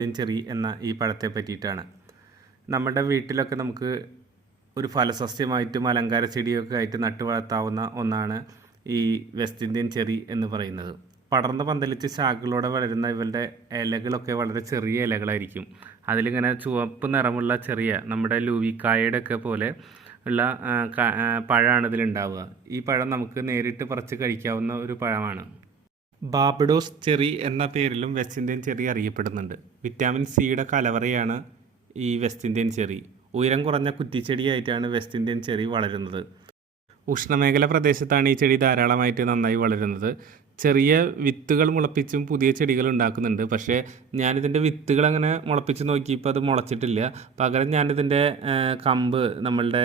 Cherry എന്ന ഈ പഴത്തെ പറ്റിയിട്ടാണ്. നമ്മുടെ വീട്ടിലൊക്കെ നമുക്ക് ഒരു ഫലസസ്യമായിട്ടും അലങ്കാര ചെടിയൊക്കെ ആയിട്ട് നട്ടു വളർത്താവുന്ന ഒന്നാണ് ഈ വെസ്റ്റ് ഇന്ത്യൻ ചെറി എന്ന് പറയുന്നത്. പടർന്ന് പന്തലിച്ച് ശാഖകളോടെ വളരുന്ന ഇവരുടെ ഇലകളൊക്കെ വളരെ ചെറിയ ഇലകളായിരിക്കും. അതിലിങ്ങനെ ചുവപ്പ് നിറമുള്ള ചെറിയ നമ്മുടെ ലൂവിക്കായയുടെ ഒക്കെ പോലെ ഉള്ള പഴമാണ് ഇതിലുണ്ടാവുക. ഈ പഴം നമുക്ക് നേരിട്ട് പറിച്ച് കഴിക്കാവുന്ന ഒരു പഴമാണ്. ബാബഡോസ് ചെറി എന്ന പേരിലും വെസ്റ്റ് ഇന്ത്യൻ ചെറി അറിയപ്പെടുന്നുണ്ട്. വിറ്റാമിൻ സിയുടെ കലവറയാണ് ഈ വെസ്റ്റ് ഇന്ത്യൻ ചെറി. ഉയരം കുറഞ്ഞ കുറ്റിച്ചെടിയായിട്ടാണ് വെസ്റ്റ് ഇന്ത്യൻ ചെറി വളരുന്നത്. ഉഷ്ണമേഖല പ്രദേശത്താണ് ഈ ചെടി ധാരാളമായിട്ട് നന്നായി വളരുന്നത്. ചെറിയ വിത്തുകൾ മുളപ്പിച്ചും പുതിയ ചെടികൾ ഉണ്ടാക്കുന്നുണ്ട്. പക്ഷേ ഞാനിതിന്റെ വിത്തുകൾ അങ്ങനെ മുളപ്പിച്ച് നോക്കിയപ്പോൾ അത് മുളച്ചിട്ടില്ല. പകരം ഞാനിതിന്റെ കമ്പ് നമ്മളുടെ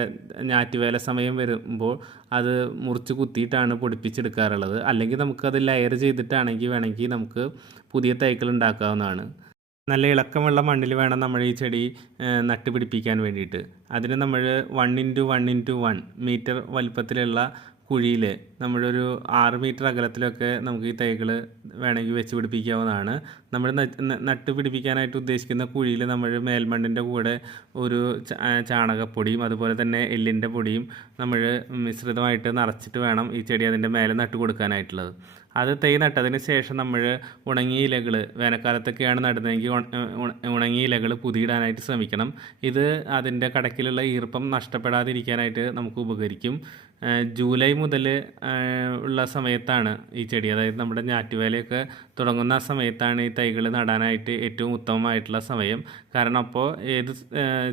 ഞാറ്റുവേല സമയം വരുമ്പോൾ അത് മുറിച്ച് കുത്തിയിട്ടാണ് പൊടിപ്പിച്ചെടുക്കാറുള്ളത്. അല്ലെങ്കിൽ നമുക്കത് ലെയർ ചെയ്തിട്ടാണെങ്കിൽ വേണമെങ്കിൽ നമുക്ക് പുതിയ തൈകൾ ഉണ്ടാക്കാവുന്നതാണ്. നല്ല ഇളക്കമുള്ള മണ്ണിൽ വേണം നമ്മൾ ഈ ചെടി നട്ടുപിടിപ്പിക്കാൻ വേണ്ടിയിട്ട്. അതിന് നമ്മൾ one into one into one metre വലുപ്പത്തിലുള്ള കുഴിയിൽ നമ്മളൊരു ആറ് മീറ്റർ അകലത്തിലൊക്കെ നമുക്ക് ഈ തൈകൾ വേണമെങ്കിൽ വെച്ച് പിടിപ്പിക്കാവുന്നതാണ്. നമ്മൾ നട്ട് പിടിപ്പിക്കാനായിട്ട് ഉദ്ദേശിക്കുന്ന കുഴിയിൽ നമ്മൾ മേൽമണ്ണിന്റെ കൂടെ ഒരു ചാണകപ്പൊടിയും അതുപോലെ തന്നെ എല്ലിന്റെ പൊടിയും നമ്മൾ മിശ്രിതമായിട്ട് നിറച്ചിട്ട് വേണം ഈ ചെടി അതിന്റെ മേലെ നട്ട് കൊടുക്കാനായിട്ടുള്ളത് അത് തൈ നട്ടതിന് ശേഷം നമ്മൾ ഉണങ്ങിയ ഇലകൾ വേനൽക്കാലത്തൊക്കെയാണ് നടുന്നതെങ്കിൽ ഉണങ്ങിയ ഇലകൾ പുതിയിടാനായിട്ട് ശ്രമിക്കണം. ഇത് അതിന്റെ കടക്കിലുള്ള ഈർപ്പം നഷ്ടപ്പെടാതിരിക്കാനായിട്ട് നമുക്ക് ഉപകരിക്കും. ജൂലൈ മുതൽ ഉള്ള സമയത്താണ് ഈ ചെടി. അതായത് നമ്മുടെ ഞാറ്റുവേലയൊക്കെ തുടങ്ങുന്ന സമയത്താണ് ഈ തൈകൾ നടാനായിട്ട് ഏറ്റവും ഉത്തമമായിട്ടുള്ള സമയം. കാരണം അപ്പോൾ ഏത്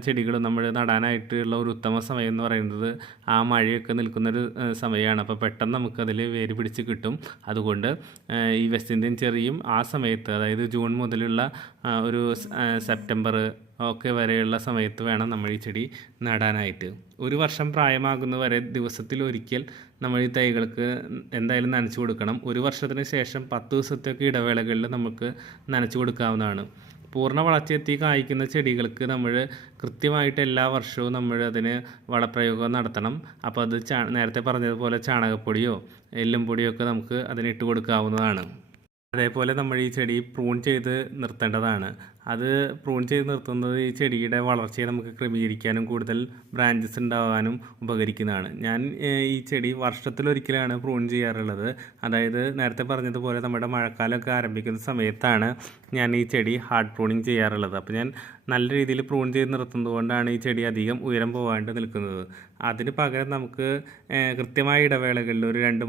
ചെടികളും നമ്മൾ നടാനായിട്ടുള്ള ഒരു ഉത്തമ സമയം എന്ന് പറയുന്നത് ആ മഴയൊക്കെ നിൽക്കുന്നൊരു സമയമാണ് അപ്പോൾ പെട്ടെന്ന് നമുക്കതിൽ വേര് പിടിച്ച് കിട്ടും. അതുകൊണ്ട് ഈ വെസ്റ്റ് ഇന്ത്യൻ ചെറിയും ആ സമയത്ത് അതായത് ജൂൺ മുതലുള്ള ഒരു സെപ്റ്റംബർ ഒക്കെ വരെയുള്ള സമയത്ത് വേണം നമ്മൾ ഈ ചെടി നടാനായിട്ട്. ഒരു വർഷം പ്രായമാകുന്ന വരെ ദിവസത്തിൽ ഒരിക്കൽ നമ്മൾ ഈ തൈകൾക്ക് എന്തായാലും നനച്ചു കൊടുക്കണം. ഒരു വർഷത്തിന് ശേഷം പത്ത് ദിവസത്തേക്ക് ഇടവേളകളിൽ നമുക്ക് നനച്ചു കൊടുക്കാവുന്നതാണ്. പൂർണ വളർച്ചയെത്തി കായ്ക്കുന്ന ചെടികൾക്ക് നമ്മൾ കൃത്യമായിട്ട് എല്ലാ വർഷവും നമ്മൾ അതിന് വളപ്രയോഗം നടത്തണം. അപ്പോൾ അത് നേരത്തെ പറഞ്ഞതുപോലെ ചാണകപ്പൊടിയോ എല്ലും പൊടിയോ ഒക്കെ നമുക്ക് അതിന് ഇട്ട് കൊടുക്കാവുന്നതാണ്. അതേപോലെ നമ്മൾ ഈ ചെടി പ്രൂൺ ചെയ്ത് നിർത്തേണ്ടതാണ്. അത് പ്രൂൺ ചെയ്ത് നിർത്തുന്നത് ഈ ചെടിയുടെ വളർച്ചയെ നമുക്ക് ക്രമീകരിക്കാനും കൂടുതൽ ബ്രാഞ്ചസ് ഉണ്ടാകാനും ഉപകരിക്കുന്നതാണ്. ഞാൻ ഈ ചെടി വർഷത്തിലൊരിക്കലാണ് പ്രൂൺ ചെയ്യാറുള്ളത്. അതായത് നേരത്തെ പറഞ്ഞതുപോലെ നമ്മുടെ മഴക്കാലമൊക്കെ ആരംഭിക്കുന്ന സമയത്താണ് ഞാൻ ഈ ചെടി ഹാർഡ് പ്രൂണിങ് ചെയ്യാറുള്ളത്. അപ്പോൾ ഞാൻ നല്ല രീതിയിൽ പ്രൂൺ ചെയ്ത് നിർത്തുന്നതുകൊണ്ടാണ് ഈ ചെടി അധികം ഉയരം പോകാണ്ട് നിൽക്കുന്നത്. അതിന് പകരം നമുക്ക് കൃത്യമായ ഇടവേളകളിൽ ഒരു രണ്ട്